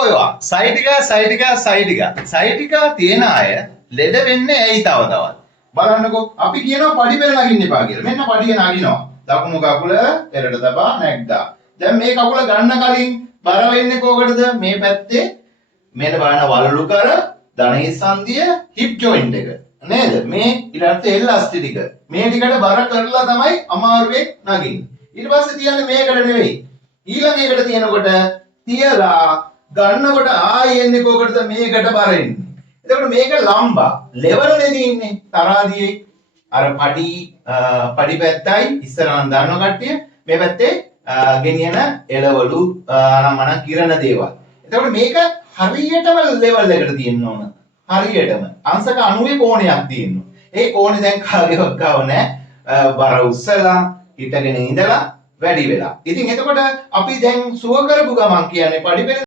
ඔයවා සයිටිකා තියෙන අය ලෙඩ වෙන්නේ ඇයි තව තවත් බලන්නකෝ අපි කියනවා පඩිපෙළ නගින්න එපා කියලා. මෙන්න පඩිය නගිනවා. දකුණු කකුල පෙරට තබා නැග්ගා. දැන් මේ කකුල ගන්න කලින් බර වෙන්නේ කොකටද? මේ පැත්තේ මෙන්න බලන්න වලලු කර ධනේ සංදිය හිප් ජොයින්ට් එක. නේද? මේ ඊළඟට එල් අස්ටි ටික. මේ ටිකට බර කරලා තමයි අමාරුවෙන් නගින්නේ. ඊට පස්සේ තියන්නේ මේකට නෙවෙයි. ඊළඟ එකට තියනකොට තියලා ගන්නකොට ආයෙ එන්නේ කොකටද? මේකට බර එන්නේ. එතකොට මේක ලම්බා ලෙවල් නෙදී ඉන්නේ තරාදියේ අර පඩි පැත්තයි ඉස්සරහන් දානවා කට්ටිය මේ පැත්තේ ගෙනියන එළවලු අනම්මන කිරණ දේවල්. එතකොට මේක හරියටම ලෙවල් එකට තියෙන්න ඕන. හරියටම අංශක 90 කෝණයක් තියෙනවා. ඒ කෝණේ දැන් කාගේවත් ගාව නැහැ. බර උස්සලා හිටගෙන ඉඳලා වැඩි වෙලා. ඉතින් එතකොට අපි දැන් සුව කරපු ගමන් කියන්නේ පඩි